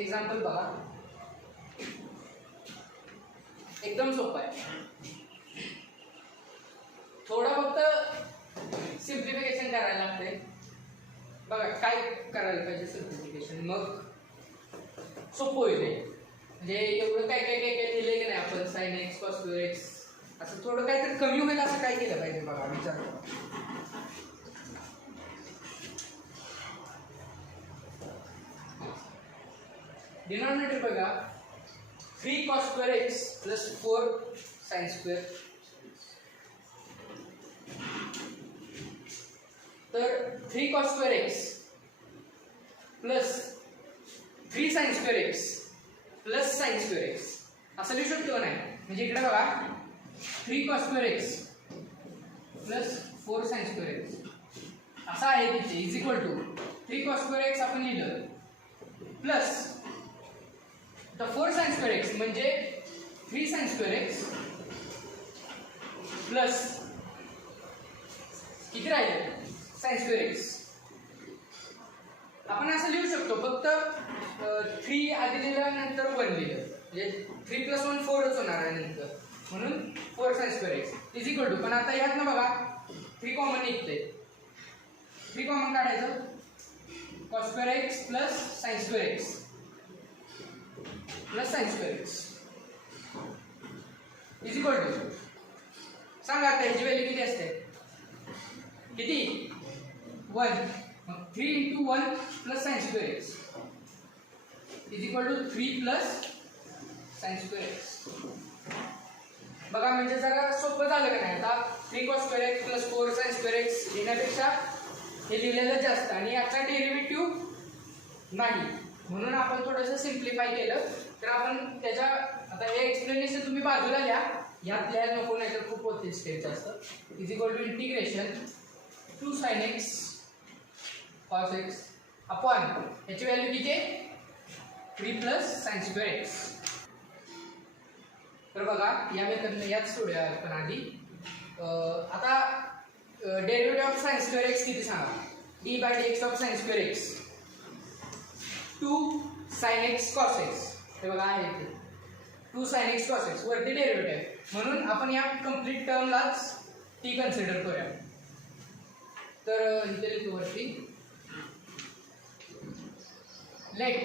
Example बघा, एकदम सोपं आहे. थोडं फक्त सिम्प्लिफिकेशन करायला लागते. बघा काय करायला पाहिजे सिम्प्लिफिकेशन, मग सोपं होईल. म्हणजे एवढं काय काय काय काय दिलंय की नाही आपण साइन एक्स कॉस एक्स, असं थोडं काहीतरी कमी होईल असं काय केलं पाहिजे बघा, विचार करा. डिनॉमिनेटर बघा 3 cos square x plus 4 sin square. तर 3 cos square x plus 3 sin square x plus sin square x असं लिहू शकतो नाही. म्हणजे इकडे बघा 3 cos square x plus 4 sin square x असं आहे तिथे is equal to 3 cos square x आपण लिहिलं plus the 4 sin square x म्हणजे 3 sin square x प्लस किती राहिले sin square x. आपण असं लिहू शकतो फक्त 3 आधी लिहिल्यानंतर 1 लिहिलं म्हणजे 3 + 1 4च होणार आहे नंतर, म्हणून 4 sin square x is equal to. पण आता यात ना बघा 3 कॉमन निघते, 3 कॉमन काढायचं cos square x plus sin square x plus sin square x is equal to. सांगा आता ह्याची व्हॅल्यू किती असते, किती 1. मग 3 × 1 plus sin square x is equal to 3 plus sin square x. बघा म्हणजे जरा सोपं झालं का नाही. आता 3 cos square x plus 4 sin square x लिहिण्यापेक्षा हे लिहिलेलं जास्त आणि याचा डेरिव्हेटिव्ह नाही, म्हणून आपण थोडंसं सिम्प्लिफाय केलं. तर आपण त्याच्या आता हे एक्सप्लेनेशन तुम्ही बाजूला लिहा, यात लिहायला नको नाही तर खूप होते स्टेप जास्त. Is equal to integration 2 sin x cos x upon याची व्हॅल्यू किती आहे 3 प्लस sin square x. तर बघा या मेथडने याच सोडूया आपण आधी. आता derivative of sin square x किती सांगा, d/dx of sin square x 2 sin x cos x. हे बघा आहे इथे 2 sin x cos x वरती डेरिव्हेटिव्ह, म्हणून आपण या कंप्लीट टर्मलाच टी कन्सिडर करूया. तर इथे लिहितो वरती let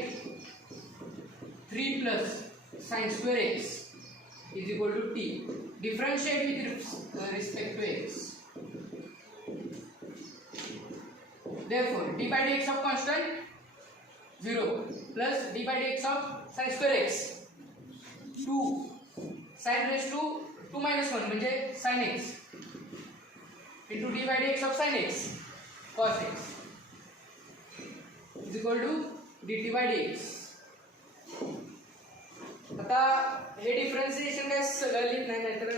3 plus sin square x is equal to t. Differentiate with respect to x. Therefore d/dx of constant 0 plus d/dx of sin square x 2 sin raised to 2 minus 1 म्हणजे sin x into d/dx of sin x cos x is equal to dt/dx. आता हे differentiation काय सगळं लिहित नाही तर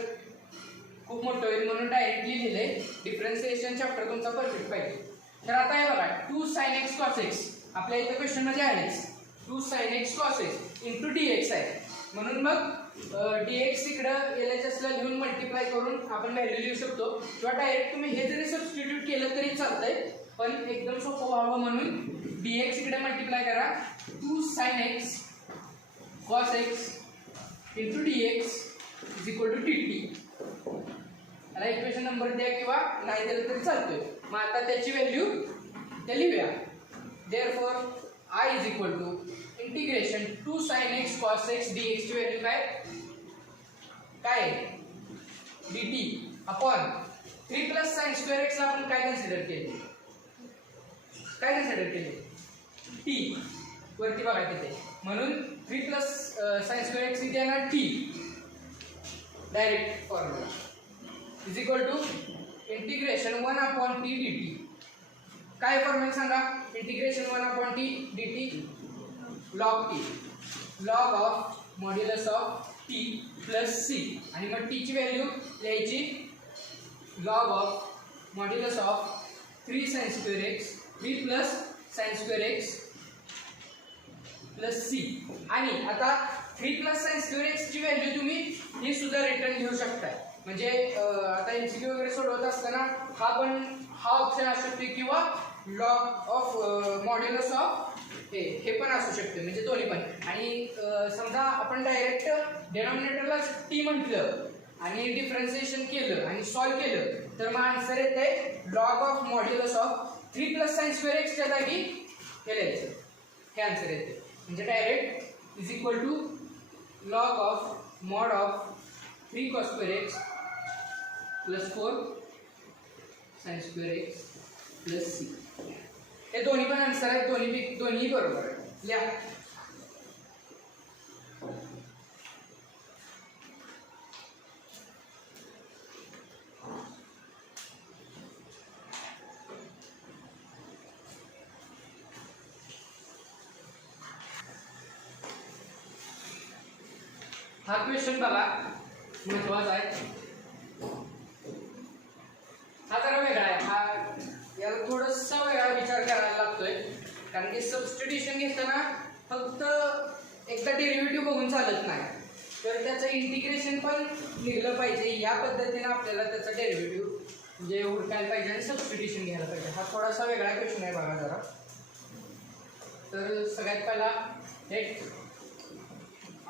खूप मोठं होईल, म्हणून डायरेक्टली लिहिले. डिफरन्शिएशन चॅप्टर तुमचा परफेक्ट पाहिजे. तर आता हे बघा 2 sin x cos x आपल्या इथे क्वेश्चन मध्ये आहेच 2 sin x cos x into dx आहे, म्हणून मग dx इकडं LHS ला लिहून मल्टिप्लाय करून आपण व्हॅल्यू लिहू शकतो, किंवा डायरेक्ट तुम्ही हे जरी सबस्टिट्यूट केलं तरी चालतंय. पण एकदम सोपं व्हावं म्हणून dx इकडे मल्टिप्लाय करा 2 sin x cos x into dx is equal to dt. याला इक्वेशन नंबर द्या किंवा नाही दिलं तरी चालतोय. मग आता त्याची व्हॅल्यू ते लिहूया. Therefore I is equal to integration 2 sin x cos x dx ची व्हॅल्यू काय dt upon 3 plus sin square x ला आपण काय कन्सिडर केले, t वरती बघा तिथे, म्हणून 3 प्लस sin square x इथे येणार t. Direct formula is equal to integration 1 upon t dt. काय फॉर्म्युला सांगा, integration 1 upon t dt log t, log of modulus of t plus c, आणि मग t ची व्हॅल्यू लिहायची log of modulus of 3 sin square x 3 plus sin square x plus c. आणि आता 3 plus sin square x ची value तुम्ही ही सुद्धा रिटर्न घेऊ शकता. म्हणजे आता एमसीक्यू वगैरे सोडवत असताना हा ऑप्शन असू शकतो किंवा लॉग ऑफ मॉड्युलस ऑफ हे पण असू शकते, म्हणजे दोन्ही पण. आणि समजा आपण डायरेक्ट डेनॉमिनेटरला टी म्हटलं आणि डिफरन्सिएशन केलं आणि सॉल्व केलं तर मग आन्सर येते log of modulus of 3 + sin² x च्या जागी हे लिहायचं, हे आन्सर येते. म्हणजे direct is equal to log of mod of 3 cos² x + 4 sin² x + c. हे दोन्ही पण आन्सर आहेत, दोन्ही बरोबर आहे. लिहा. हा क्वेश्चन बघा, महत्वाचा आहे. हा जरा वेगळा आहे, हा याला थोडासा वेगळा विचार करायला लागतोय. कारण की सबस्टिट्यूशन घेताना फक्त एकदा डेरिव्हेटिव्ह बघून चालत नाही, तर त्याचं इंटिग्रेशन पण निघलं पाहिजे. या पद्धतीने आपल्याला त्याचा डेरिव्हेटिव्ह म्हणजे हुडकायला पाहिजे आणि सबस्टिट्यूशन घ्यायला पाहिजे. हा थोडासा वेगळा क्वेश्चन आहे बघा जरा. तर सगळ्यात पहिला let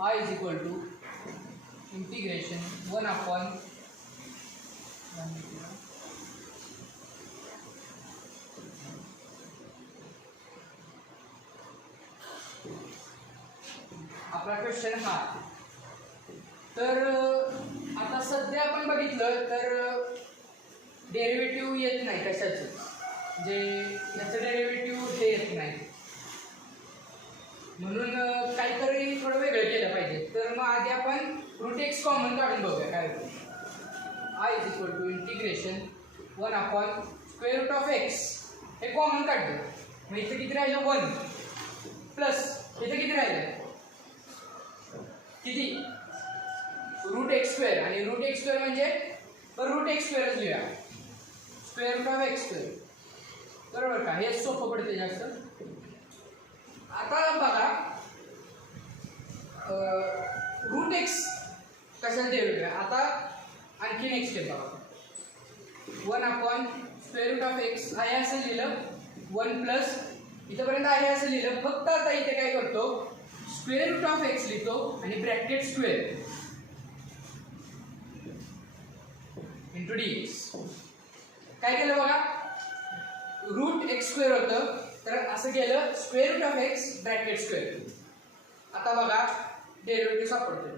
I is equal to integration 1/1 आपला क्वेश्चन हा. तर आता सध्या आपण बघितलं तर डेरिव्हेटिव्ह येत नाही कशाचं, जे याचं डेरिव्हेटिव्ह हे येत नाही, म्हणून काहीतरी थोडं वेगळं केलं पाहिजे. तर मग आधी आपण रूट एक्स कॉमन काढून बघूया काय होतं. I is equal to integration 1/√x हे कॉमन काढलं. मग इथे किती राहिलं 1 प्लस इथे किती राहिलं किती √x² आणि √x² म्हणजे √x² लिहा √x², बरोबर का. हे सोपं पडते जास्त. आता बघा √x कशाला डेरिव्हेटिव्ह आहे. आता आणखी नेक्स्ट स्टेप बघा. 1/√x आहे असं लिहिलं, 1 प्लस इथपर्यंत आहे असं लिहिलं. फक्त आता इथे काय करतो, √x लिहितो आणि ब्रॅकेट स्क्वेअर इंटू dx. काय केलं बघा, √x² होतं तर असं केलं √x ब्रॅकेट स्क्वेअर. आता बघा डेरिव्हेटिव्ह सापडते.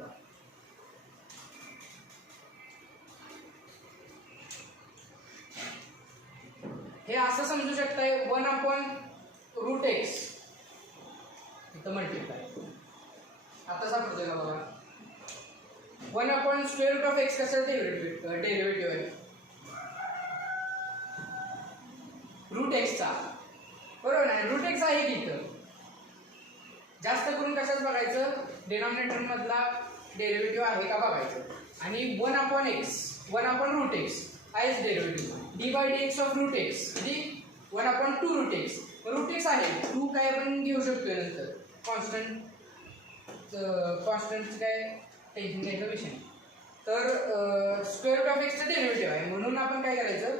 हे असं समजू शकताय 1/√x इथं मल्टिप्लाय. आता सापडतोय का बघा 1/√x कसं डेरिव्हेटिव्ह आहे √x चा, बरोबर नाही. √x आहे की इथं. जास्त करून कशाच बघायचं, डिनॉमिनेटर मधला डेरिव्हेटिव्ह आहे का बघायचं. आणि 1/√x आहेच डेरिव्हेटिव्ह. d/dx ऑफ √x किती 1/2√x. √x आहे 2 काय आपण घेऊ शकतोय नंतर कॉन्स्टंट काय टेन्शन घ्यायचा विषय नाही. तर √x चं डेरिव्हेटिव्ह आहे म्हणून आपण काय करायचं,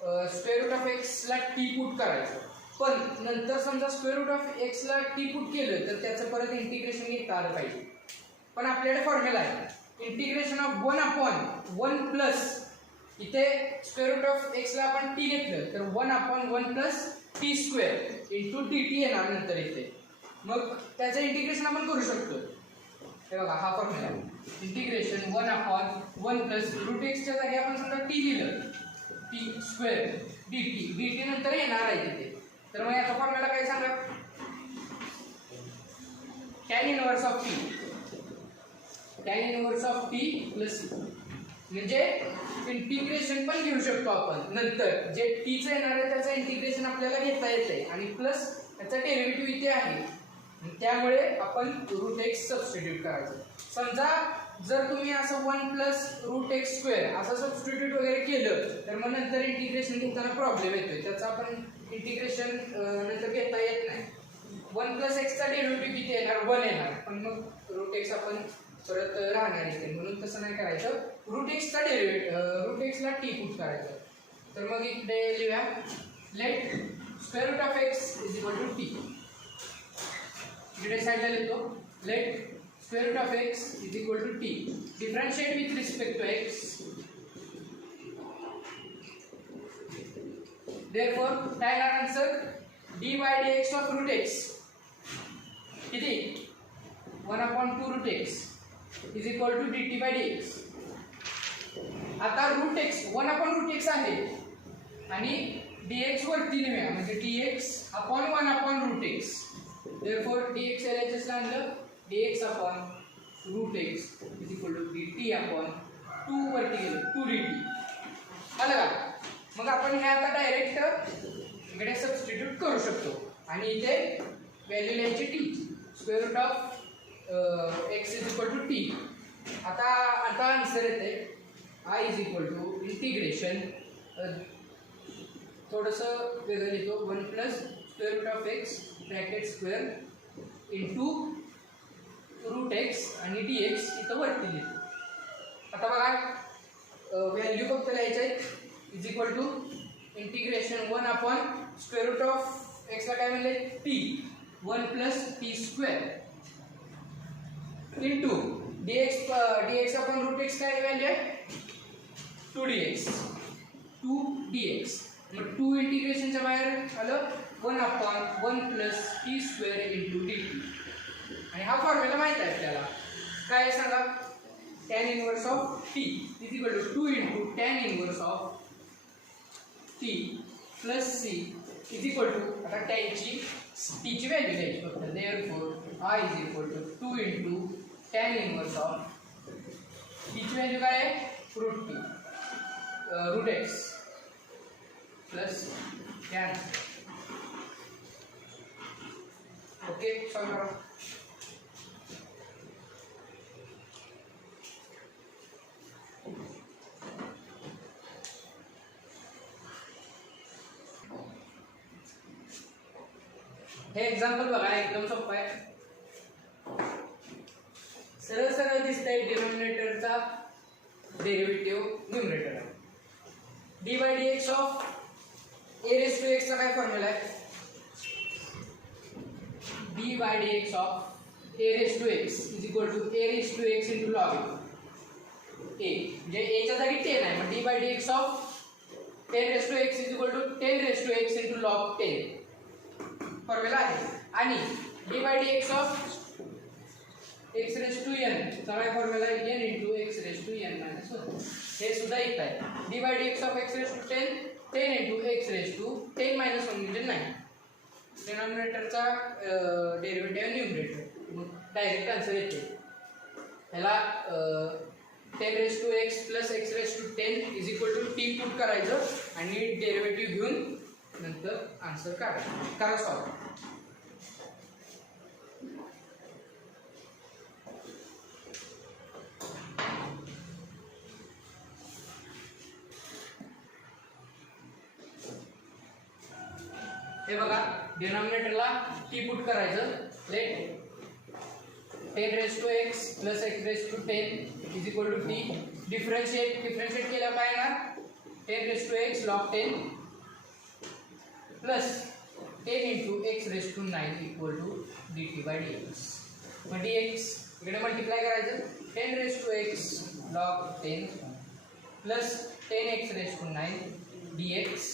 √x ला t पुट करायचं. पण नंतर समजा √x ला t पुट केलं तर त्याचं परत इंटिग्रेशन घेता आलं पाहिजे. पण आपल्याकडे फॉर्म्युला आहे इंटिग्रेशन ऑफ 1/1 प्लस इथे √x ला आपण t घेतलं तर 1/1 प्लस t² इंटू dt येणार नंतर इथे. मग त्याचं इंटिग्रेशन आपण करू शकतो. हे बघा हा फॉर्म्युला इंटिग्रेशन 1/1 प्लस √x च्या जागी आपण समजा t लिहिलं t² dt नंतर येणार आहे तिथे. तर मग याचा फॉर्म्युला काय सांगा, tan inverse of t plus म्हणजे इंटिग्रेशन पण घेऊ शकतो आपण नंतर. जे t चं येणार आहे त्याचं इंटिग्रेशन आपल्याला घेता येते आणि प्लस त्याचा डेरिव्हेटिव्ह इथे आहे, त्यामुळे आपण √x सबस्टिट्यूट करायचं. समजा जर तुम्ही असं 1 प्लस √x² असं सबस्टिट्यूट वगैरे केलं तर मग नंतर इंटिग्रेशन घेताना प्रॉब्लेम येतोय. त्याचं आपण इंटिग्रेशन नंतर घेता येत नाही. 1 प्लस x चा डेरिव्हेटिव्ह किती येणार 1 येणार, पण मग √x आपण परत राहणार इथे, म्हणून तसं नाही करायचं. √x चा डेरिव्हेटिव्ह √x ला t पुट करायचं. तर मग इकडे लिहूया let square root of x is equal to t. इकडे साईडला लिहितो let square root of x is equal to t. Differentiate with respect to x. Therefore, काय येणार answer dy dx of root x किती 1/2 root x is equal to dt by dx. आता root x 1/root x आहे आणि dx वरती लिहूया म्हणजे dx upon 1/root x. Therefore, dx LHS आणलं dx upon root x is equal to dt upon 2 वरती गेलं 2 dt. आलं का? मग आपण हे आता डायरेक्ट इकडे सबस्टिट्यूट करू शकतो आणि इथे व्हॅल्यू लिहायची t. Square root of x is equal to t. आता आन्सर येते I is equal to integration थोडंसं वेगळं लिहितो 1 plus square root of x bracket square into root x आणि डी एक्स इथं वरती लिहितो. आता बघा व्हॅल्यू फक्त लिहायचं आहे is equal to integration 1 square root of एक्सला काय म्हणले t 1 plus t square into dx upon root x काय व्हॅल्यू आहे 2dx. मग 2 इंटिग्रेशनच्या बाहेर आलं 1/1 plus t square into dt. आणि हा फॉर्म्युला माहित आहे आपल्याला काय सांगा tan inverse of t is equal to 2 into tan inverse of t plus c is equal to आता टॅनची टीची व्हॅल्यू द्यायची फक्त. Therefore I is equal to 2 into tan inverse of टीची व्हॅल्यू काय आहे root x plus tan. Okay solve करा. हे एक्झाम्पल बघा एकदम सोपं आहे. सरळ सरळ दिसतंय डिनॉमिनेटरचा डेरिव्हेटिव्ह न्यूमरेटर आहे. D by d x of a raise to एक्सचा काय फॉर्म्युला आहे d by d x of a raise to x is equal to a raise to x into log a म्हणजे एच्या जागी 10 आहे मग d by d x of 10 raise to x is equal to 10 raise to x into log 10 formula आहे. आणि d by d x of x raise to n चा काय formula आहे n into x raise to n minus 1. हे सुद्धा एक आहे d by d x of x raise to 10 into x raise to 10 minus 1 म्हणजे 9. डिनॉमिनेटरचा डेरिव्हेटिव्ह न्यूमरेटर डायरेक्ट आन्सर येते. ह्याला 10 raise to x plus x raise to 10 is equal to t put करायचं आणि डेरिव्हेटिव्ह घेऊन नंतर आन्सर करा solve. हे बघा डिनॉमिनेटरला टी पुट करायचं let 10 raise to x plus x raise to 10 is equal to t. Differentiate केल्यावर काय येणार 10 raise to x log 10 plus 10 into x raise to 9 equal to d t by d x. मग d x इकडे multiply करायचं 10 raise to x log 10 plus 10 x raise to 9 d x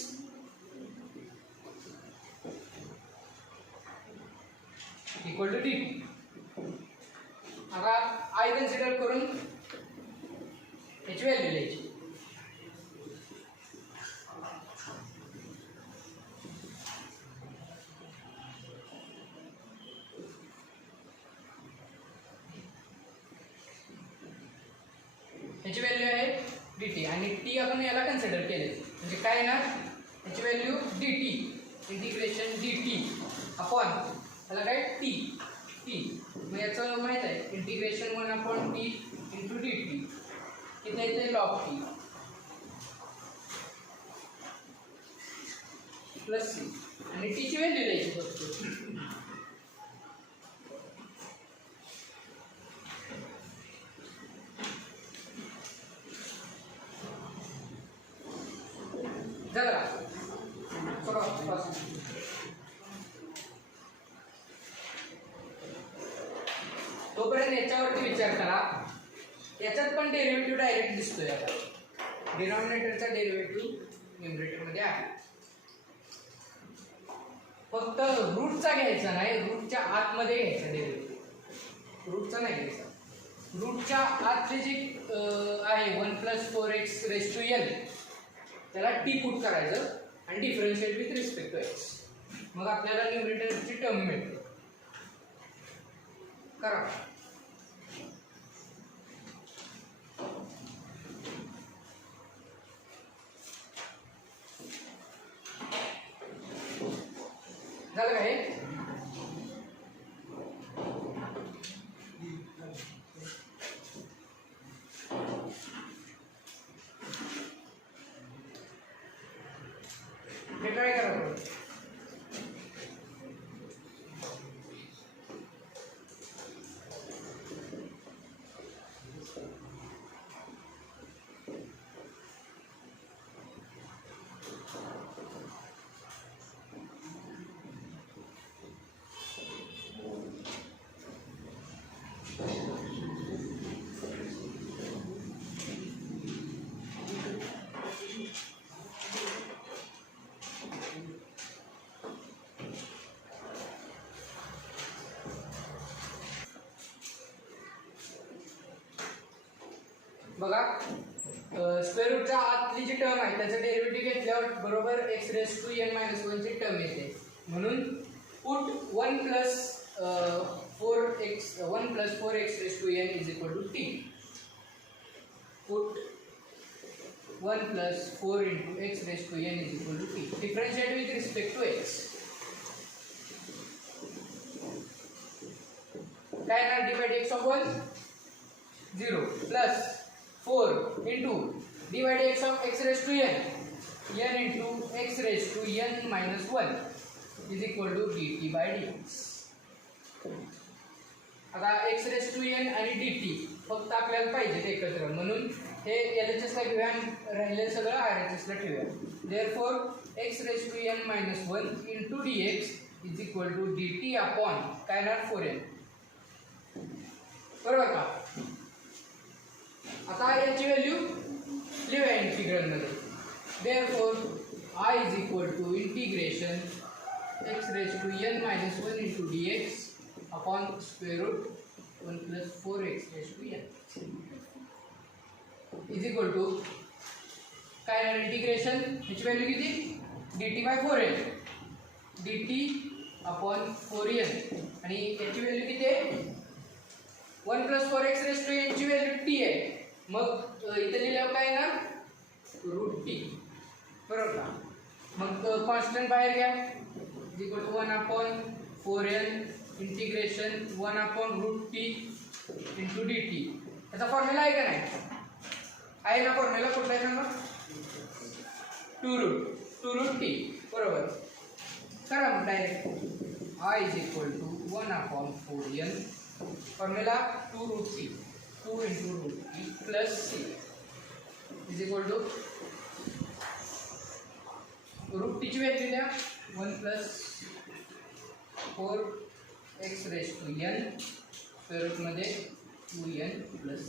equal to d t. आता I consider करून याची value द्यायची. याची value आहे D T आणि टी आपण याला कन्सिडर केले म्हणजे काय ना याची value D T integration D T upon याला काय टी मग याचं माहीत आहे integration 1/t into D T किती येते लॉग टी प्लस सी आणि टीची व्हॅल्यू द्यायची फक्त. झालं का? जोपर्यंत याच्यावरती विचार करा, याच्यात पण डेरिव्हेटिव्ह डायरेक्ट दिसतोय. आता डिनॉमिनेटरचा डेरिव्हेटिव्ह न्यूमरेटरमध्ये आहे. फक्त रूटचा घ्यायचा नाही, रूटच्या आतमध्ये घ्यायचा डेरिव्हेटिव्ह, रूटचा नाही घ्यायचा. रूटच्या आतले जे आहे 1 + 4x⁻n त्याला टी पुट करायचं आणि differentiate with respect to x. मग आपल्याला न्यूमरेटरची टर्म मिळते. करा. झालं का हे? हे ट्राय करा बरं. बघा, स्क्वेअर रूटच्या आतली जी टर्म आहे त्याचं डेरिव्हेटिव्ह घेतल्यावर बरोबर x⁻n−1 ची टर्म येते. म्हणून put 1 + 4x⁻n = t. Put 1 + 4x⁻n = t. Differentiate with respect to x. काय ना d/x(1) 0 + 4 into d/x of x⁻n n into x⁻n−1 is equal to dt/dx. आता x⁻n आणि dt फक्त आपल्याला पाहिजे एकत्र, म्हणून हे LHS ला घेऊया आणि राहिलेलं सगळं RHS ला ठेवूया. Therefore x⁻n−1 into dx is equal to dt upon काय ना 4n. बरोबर का? आता याची व्हॅल्यू लिहूया इंटिग्रल मध्ये. Therefore I is equal to integration x⁻n−1 into dx upon square root 1 + 4x⁻n is equal to काय आहे इंटिग्रेशन. ह्याची व्हॅल्यू किती? dt/4n, dt upon 4n आणि याची व्हॅल्यू किती आहे? 1 + 4x⁻n ची व्हॅल्यू t आहे. मग इथे लिहिल्यावर काय ना √t. बरोबर का? मग कॉन्स्टंट बाहेर घ्या. =1/4n integration 1/√t into dt. याचा फॉर्म्युला आहे का नाही? आहे ना फॉर्म्युला. कुठला आहे सांगा? 2√t. बरोबर. करा मग direct. I is equal to 1/4n formula 2√t 2 into √t plus c is equal to √t ची व्हॅल्यू द्या 1 + 4x⁻n स्क्वेअर रूट मध्ये 2n प्लस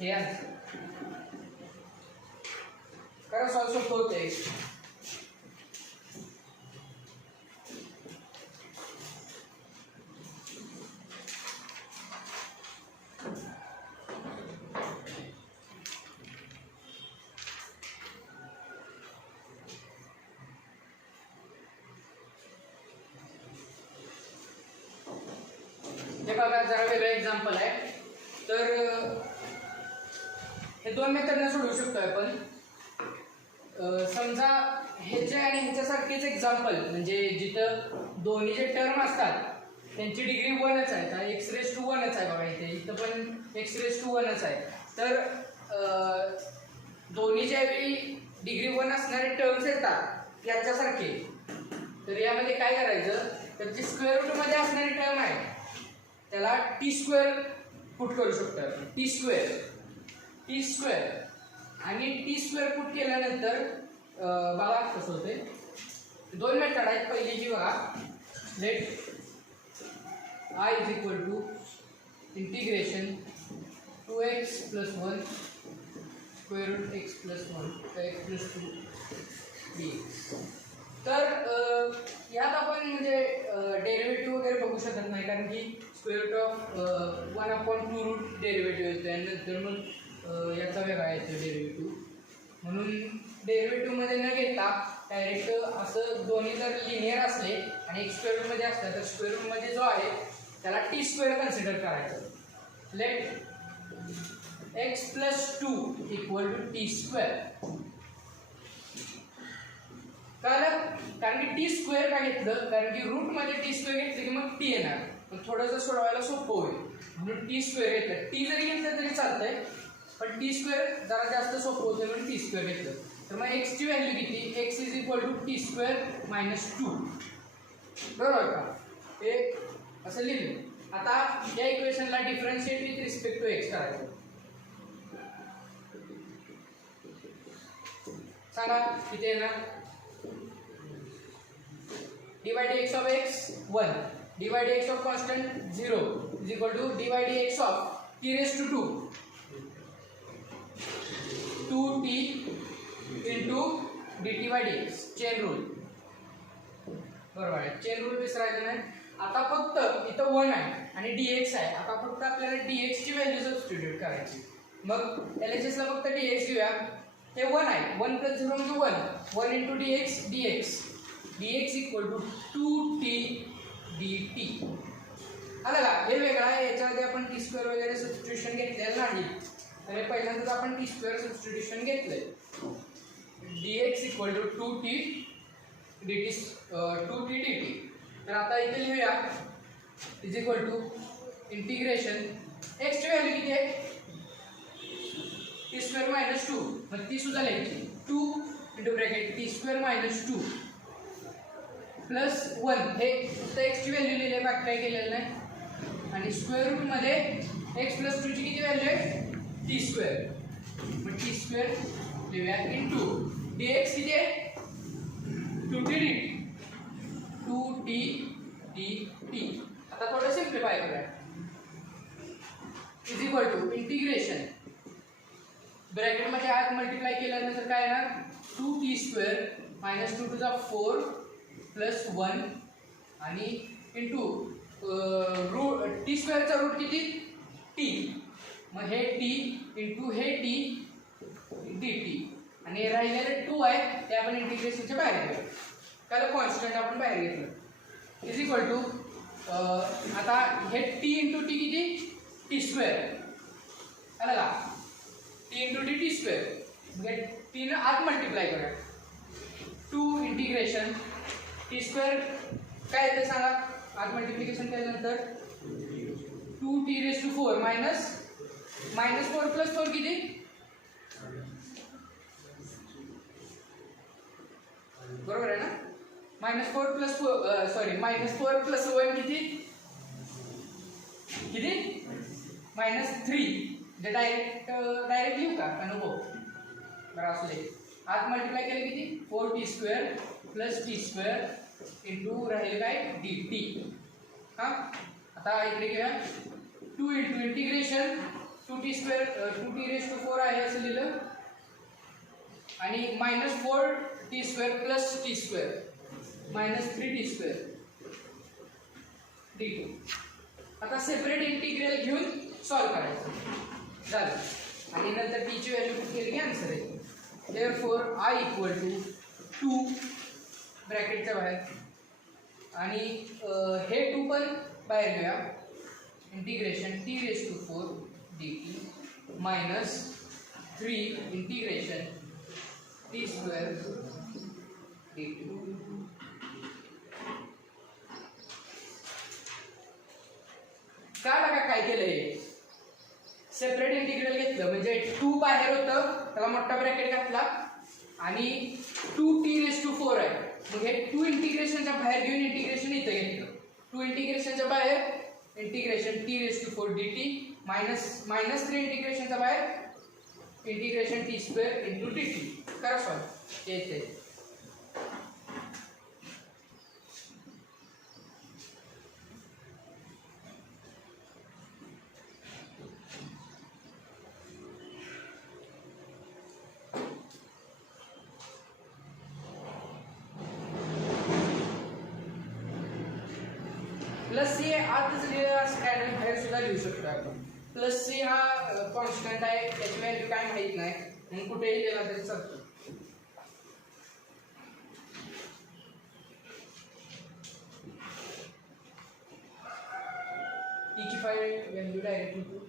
हे आन्सर. करा सॉल्व होते. हे बघा, जरा वेगळं एक्झाम्पल आहे. तर हे दोन मेथडने सोडवू शकतो आपण. समजा ह्याचे आणि ह्याच्यासारखेच एक्झाम्पल, म्हणजे जिथं दोन्ही जे टर्म असतात त्यांची डिग्री 1च आहे. तर x⁻1च आहे. बघा इथं पण x⁻1च आहे. तर दोन्ही ज्यावेळी डिग्री 1 असणारे टर्म्स येतात याच्यासारखे, तर यामध्ये काय करायचं, तर जी स्क्वेअर रूट मध्ये असणारी टर्म आहे त्याला t² पुट करू शकतो आपण. t² आणि t² पुट केल्यानंतर बघा कसं होते. दोन मेथड आहेत. पहिली जी बघा, late I is equal to integration 2x plus 1 square root x plus 1 x plus 2 dx. तर यात आपण म्हणजे डेरिव्हेटिव्ह वगैरे बघू शकत नाही, कारण की square root of 1/2 root derivative येतो आणि नंतर मग याचा वेगळा येतो डेरिव्हेटिव्ह. म्हणून डेरिव्हेटिव्हमध्ये न घेता डायरेक्ट असं दोन्ही जर लिनियर असले आणि एक स्क्वेअर रूटमध्ये असलं तर स्क्वेअर रूटमध्ये जो आहे त्याला टी स्क्वेअर कन्सिडर करायचं. Let x plus 2 equal to t square. कारण की टी स्क्वेअर का घेतलं, कारण की रूटमध्ये टी स्क्वेअर घेतलं की मग टी येणार, पण थोडंसं सोडवायला सोपं होईल म्हणून टी स्क्वेअर घेतलं. टी जरी घेतलं तरी चालतंय, पण टी स्क्वेअर जरा जास्त सोपं होतं म्हणून टी स्क्वेअर घेतलं. तर मग x ची व्हॅल्यू किती, x is equal to t square minus 2. बरोबर का, हे असं लिहिलं. आता या इक्वेशनला differentiate with respect to x करायचं. सांगा किती येणार. dy dx of x 1, dy dx of constant 0 is equal to dy dx of t raised to 2t into dt by dx. Chain rule. बरोबर आहे, चेन रूल विसरायचं नाही. आता फक्त इथं 1 आहे आणि dx आहे. आता फक्त आपल्याला dx ची व्हॅल्यू सबस्टिट्यूट करायची. मग LHS ला फक्त dx घेऊया. हे 1 आहे, 1 प्लस 0 म्हणजे 1 into dx dx equal to 2t dt. आलं का, हे वेगळं आहे. याच्यामध्ये आपण टी स्क्वेअर वगैरे सबस्टिट्यूशन घेतलेलं नाही, आणि पहिल्यांदाच आपण टी स्क्वेअर सबस्टिट्यूशन घेतलंय. dx equal to 2t dt. तर आता इथे लिहूया is equal to integration x ची व्हॅल्यू किती आहे, टी स्क्वेअर मायनस 2. मग ती सुद्धा लिहायची 2 into bracket T square minus 2 plus 1. हे फक्त x ची व्हॅल्यू लिहिली, बाकी काय केलेलं नाही. आणि स्क्वेअर रूट मध्ये x प्लस 2 ची किती व्हॅल्यू आहे, टी स्क्वेअर. मग टी स्क्वेअर लिहूया इंटू dx किती आहे 2t dt. आता थोडं सिम्प्लिफाय करूया. Is equal to integration bracket मध्ये आत मल्टिप्लाय केल्यानंतर काय येणार, 2t square minus 2 to the 4 plus 1 आणि इंटू रूट टी स्क्वेअरचा रूट किती t. मग हे t इंटू हे t dt. आणि राहिलेले 2 आहे ते आपण इंटिग्रेशनच्या बाहेर घेऊ. त्याला कॉन्स्टंट आपण बाहेर घेतलं. इज इक्वल टू आता हे t इंटू टी किती, टी स्क्वेअर. आलं का, टी इंटू टी स्क्वेअर. म्हणजे टी न आत मल्टिप्लाय करूया. 2 इंटिग्रेशन टी स्क्वेअर काय येतं सांगा, आत मल्टिप्लिकेशन केल्यानंतर 2t raise to 4 minus 4 plus 4 किती, बरोबर आहे ना. -4 प्लस 4 सॉरी -4 प्लस 1 किती -3. जे डायरेक्ट लिहू का नको, बरं असू दे. आत मल्टिप्लाय केलं किती 4t square plus t square into राहिले काय dt. हां, आता इकडे घेऊया 2 into integration 2t square 2t raise to 4 आहे असं लिहिलं, आणि -4t square plus t square -3t square dt. आता सेपरेट इंटिग्रल घेऊन सॉल्व करायचं झालं, आणि नंतर टी ची व्हॅल्यू केली की आन्सर येईल. देअरफॉर I इक्वल टू 2 ब्रॅकेटच्या बाहेर, आणि हे 2 पण बाहेर घेऊया. Integration t raise to 4 dt minus 3 integration t square dt. काय केलंय, सेपरेट इंटिग्रल घेतलं म्हणजे 2 बाहेर होतं त्याला मोठा ब्रॅकेट घातला, आणि 2t रेज टू 4 आहे. मग हे 2 इंटिग्रेशनच्या बाहेर घेऊन इंटिग्रेशन इथं घेतलं. 2 इंटिग्रेशनच्या बाहेर integration t raise to 4 dt minus 3 इंटिग्रेशनच्या बाहेर integration t square into dt. करा सॉल्व, येते. प्लस सी आतच लिहिलं असं काय नाही, बाहेर सुद्धा लिहू शकतो आपण. प्लस सी हा कॉन्स्टंट आहे, त्याची व्हॅल्यू काय माहित नाही म्हणून कुठेही लिहिला तरी चालतो. ची व्हॅल्यू डायरेक्ट लिहतो.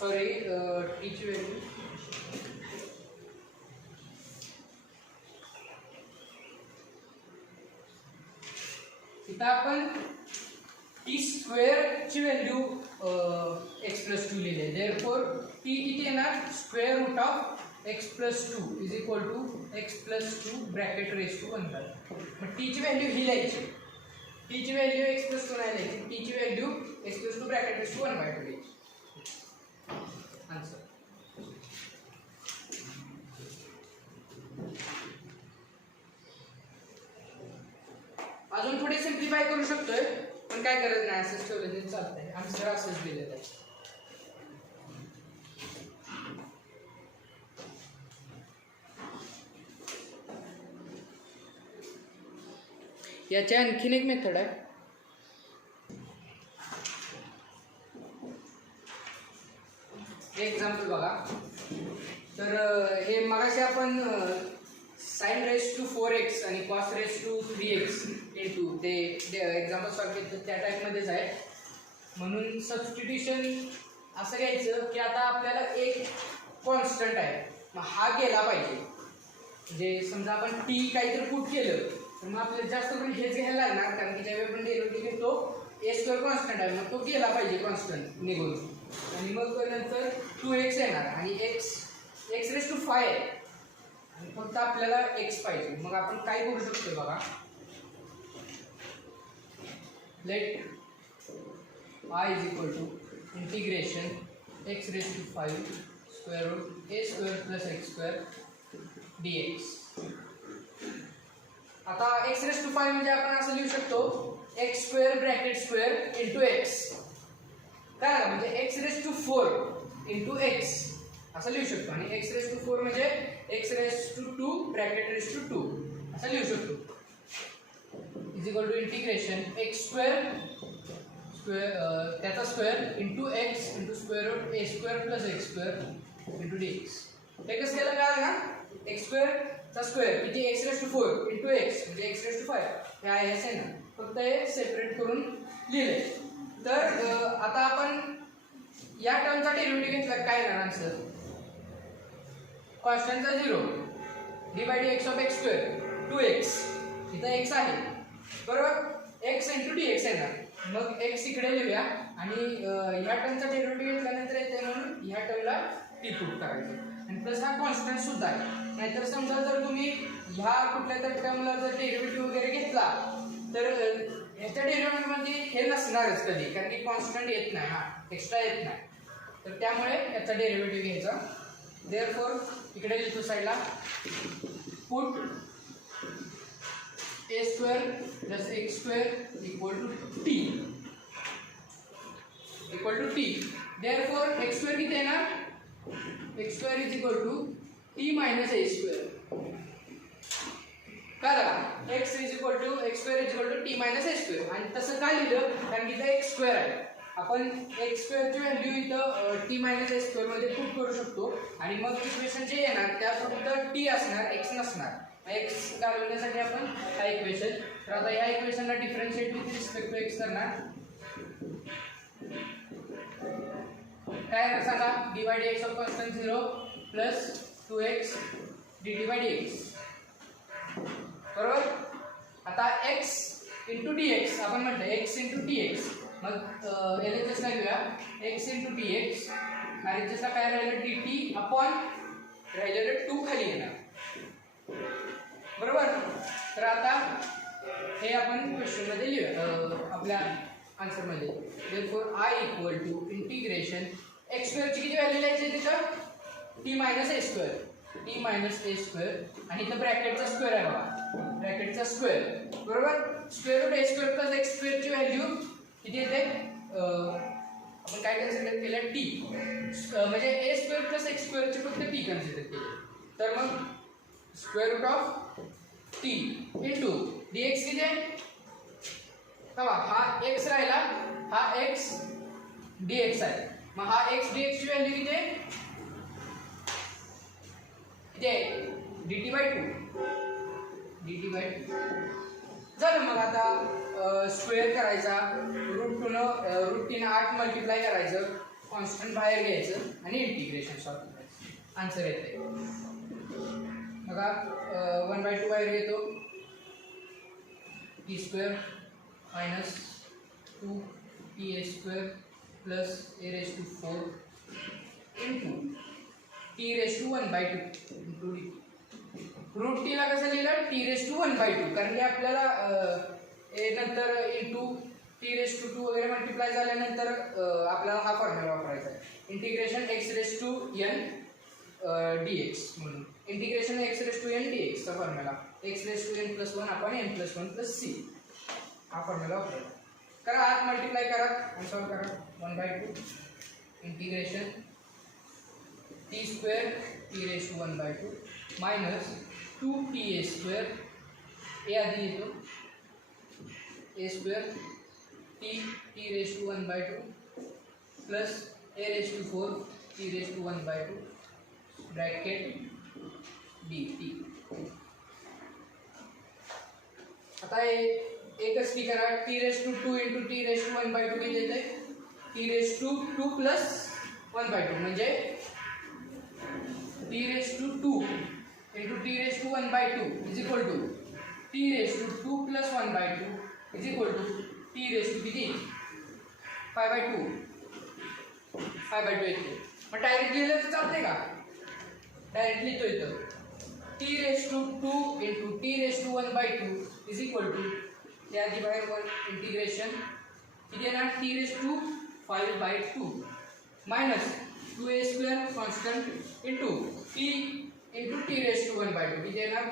सॉरी टीची व्हॅल्यू इथं आपण टी स्क्वेअरची व्हॅल्यू x+2 लिहिली आहे. देअरफॉर टी किती येणार, square root of x+2 is equal to x+2 bracket raise to 1. मग टीची व्हॅल्यू ही लिहायची, टीची व्हॅल्यू x+2 नाही लिहायची, टीची value x+2 bracket raise to 1/2 लिहायची. आन्सर. अजून थोडी सिम्प्लिफाय करू शकतोय पण काय गरज नाही, असंच ठेवलं तरी चालतंय. आन्सर असंच दिलेलं आहे. याची आणखीन एक मेथड आहे. एक्झाम्पल बघा. तर हे मगाशी आपण sin raised to 4x आणि cos raised to 3x into ते एक्झाम्पल सॉल्व केलं त्या टाईपमध्येच आहे. म्हणून सबस्टिट्यूशन असं घ्यायचं की आता आपल्याला एक कॉन्स्टंट आहे, मग हा गेला पाहिजे. म्हणजे समजा आपण टी काहीतरी पुट केलं तर मग आपल्याला जास्त करून हेच घ्यायला लागणार, कारण की ज्यावेळी आपण डेरिव्हेटिव्ह घेतो a² कॉन्स्टंट आहे, मग तो गेला पाहिजे कॉन्स्टंट निघून. आणि मग नंतर 2x येणार आणि x⁵ आहे आणि फक्त आपल्याला x पाहिजे. मग आपण काय करू शकतो बघा. Late I is equal to integration x⁵ square root a² plus x² dx. आता x⁵ म्हणजे आपण असं लिहू शकतो x² bracket square into x. काय म्हणजे x⁴ इंटू x असं लिहू शकतो. आणि x⁴ म्हणजे x⁵ ब्रॅकेट रेस टू 2 असं लिहू शकतो. Is equal to integration x² त्याचा square into x into square root a² plus x² into dx. हे कसं केलं काय ना, x² चा स्क्वेअर किती x⁴ इंटू x म्हणजे x⁵ हे आहे ना, फक्त हे सेपरेट करून लिहिले. तर आता आपण या टर्मचा डेरिव्हेटिव्ह घेतला काय येणार answer. कॉन्स्टंटचा 0 d/dx of x² 2x इथं x आहे बरोबर, x इंटू dx येणार. मग x इकडे लिहूया आणि ह्या टर्मचा डेरिव्हेटिव्ह घेतल्यानंतर येते म्हणून ह्या टर्मला टी पुट करायचं. आणि प्लस हा कॉन्स्टंट सुद्धा आहे. नाहीतर समजा जर तुम्ही ह्या कुठल्या तर टर्मला जर डेरिव्हेटिव्ह वगैरे घेतला तर ह्याच्या डेरिव्हेटिव्हमध्ये हे नसणारच कधी, कारण की कॉन्स्टंट येत नाही, हा एक्स्ट्रा येत नाही. तर त्यामुळे याचा डेरिव्हेटिव्ह घ्यायचा. देअरफॉर इकडे लिहितो साईडला put a² plus x² equal to t therefore x² किती येणार, x² is equal to t minus a². काय झाला x is equal to x² is equal to t minus a². आणि तसं काय लिहिलं, कारण की इथं x² आहे. आपण x² ची व्हॅल्यू इथं t मायनस a² मध्ये पुट करू शकतो आणि मग इक्वेशन जे येणार त्यात फक्त t असणार, x नसणार. x घालवण्यासाठी आपण हा इक्वेशन. तर आता या इक्वेशनला differentiate with respect to x करणार. काय सांगा, d/dx of constant 0 plus 2x dt/dx बरोबर. आता x इंटू dx आपण म्हटलं x इंटू dx, मग एलएचएसला घेऊया x इंटू dx आणि त्याचा काय राहिलं dt अपॉन राहिलेलं 2 खाली येणार बरोबर. तर आता हे आपण क्वेश्चनमध्ये लिहूया आपल्या आन्सरमध्ये. Therefore I equal to integration x स्क्वेअरची किती व्हॅल्यू लिहायची आहे तिथं t minus a square, t minus a square आणि इथं ब्रॅकेटचा स्क्वेअर आहे बघा, ब्रॅकेटचा स्क्वेअर बरोबर. Square root a square plus x स्क्वेअरची व्हॅल्यू किती येते, आपण काय कन्सिडर केलं टी, म्हणजे ए स्क्वेअर प्लस एक्स स्क्वेअरचे फक्त टी कन्सिडर केले. तर मग square root of t into d x किती आहे, हा एक्स राहिला, हा एक्स डी एक्स आहे. मग हा एक्स डी एक्सची व्हॅल्यू किती आहे, किती आहे D t by two, d t by two झालं. मग आता स्क्वेअर करायचा, रूट 3 8 मल्टिप्लाय करायचं, कॉन्स्टंट बाहेर घ्यायचं आणि इंटिग्रेशन सॉल्व करायचं, आन्सर येते. बघा 1/2 बाहेर येतो, t square minus 2 t a square plus a raise to 4 into t raise to 1/2 into d. Root टीला कसं लिहिलं टी रेस टू 1/2, कारण की आपल्याला नंतर इंटू टी रेस टू 2 वगैरे मल्टिप्लाय झाल्यानंतर आपल्याला हा फॉर्म्युला वापरायचा आहे, integration x raise to n d x. म्हणून integration x raise to n d एक्सचा formula x raise to n plus 1 आपण एन प्लस 1 प्लस सी, हा फॉर्म्युला वापरायचा. करा आत मल्टिप्लाय करा आणि सॉल्व करा. 1/2 integration t square t raise to 1/2 minus 2 t a square, a आधी येतो a square t t raise to 1/2 plus a raise to 4 T raise to 1/2 bracket d t. आता हे एकच टी करा, t raise to 2 into t raise to 1/2 किती येते, T raise to 2 plus 1/2 म्हणजे t raise to 2 into t raise to 1/2 is equal to t raise to 2 plus 1/2 is equal to t raise to किती 5/2 येते. मग direct लिहिलं तर चालते का, डायरेक्ट लिहितो इथं t raise to 2 into t raise to 1/2 is equal to त्या आधी बाहेर 1 इंटिग्रेशन किती आहे ना t raise to 5/2 minus 2a square constant into t raise to 1/2 किती येणार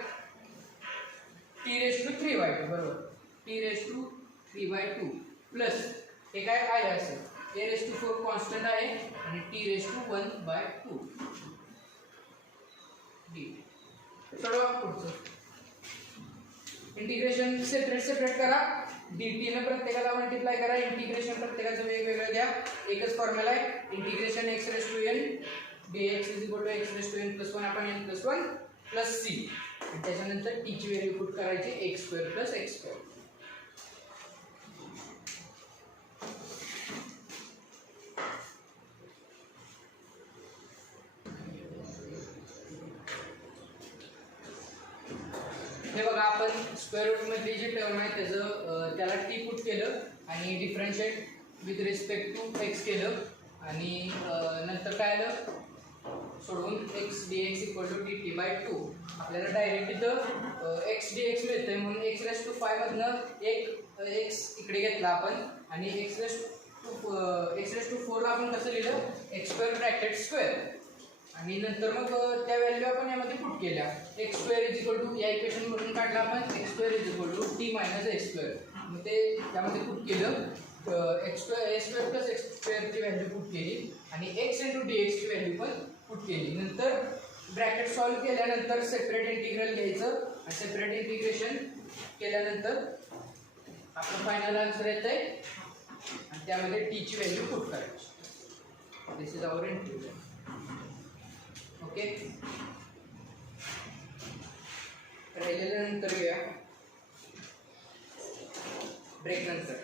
टी रेस टू 3/2 बरोबर, टी रेस टू 3/2 प्लस हे काय आहे असेल ए रेस टू 4 कॉन्स्टंट आहे आणि टी रेस टू 1/2 डी. सोडवा पुढचं इंटिग्रेशन सेपरेट करा, डी टी ने प्रत्येकाला मल्टिप्लाय करा, इंटिग्रेशन प्रत्येकाचं वेगवेगळं द्या. एकच फॉर्म्युला आहे integration x raise to n d x is equal to x raise to n plus 1 आपण एन प्लस 1 प्लस सी, आणि त्याच्यानंतर टी ची व्हॅल्यू पुट करायची x square plus x square. हे बघा आपण स्क्वेअर रूट मध्ये जे टर्म आहे त्याला टी पुट केलं आणि differentiate with respect to x केलं आणि नंतर काय आलं सोडून x d x equal to d t by 2. आपल्याला डायरेक्ट इथं एक्स डी एक्स मिळतंय म्हणून एक्स रेस टू 5 मधनं एक एक्स इकडे घेतला आपण आणि एक्स रेस टू 4 ला आपण कसं लिहिलं एक्स स्क्वेअर ब्रॅकेट स्क्वेअर आणि नंतर मग त्या व्हॅल्यू आपण यामध्ये पुट केल्या. X square is equal to या इक्वेशन मधून काढला आपण x square is equal to t minus x square, मग ते त्यामध्ये पुट केलं x square a square plus x स्क्वेअरची व्हॅल्यू पुट केली आणि एक्स इंटू डी एक्सची व्हॅल्यू पण पुट केली. नंतर ब्रॅकेट सॉल्व्ह केल्यानंतर सेपरेट इंटिग्रल घ्यायचं आणि सेपरेट इंटिग्रेशन केल्यानंतर आपलं फायनल आन्सर येतं आहे आणि त्यामध्ये टीची व्हॅल्यू पुट करायची. दिस इज आवर इंटिग्रल. ओके, राहिलेलं नंतर घेऊया ब्रेक नंतर.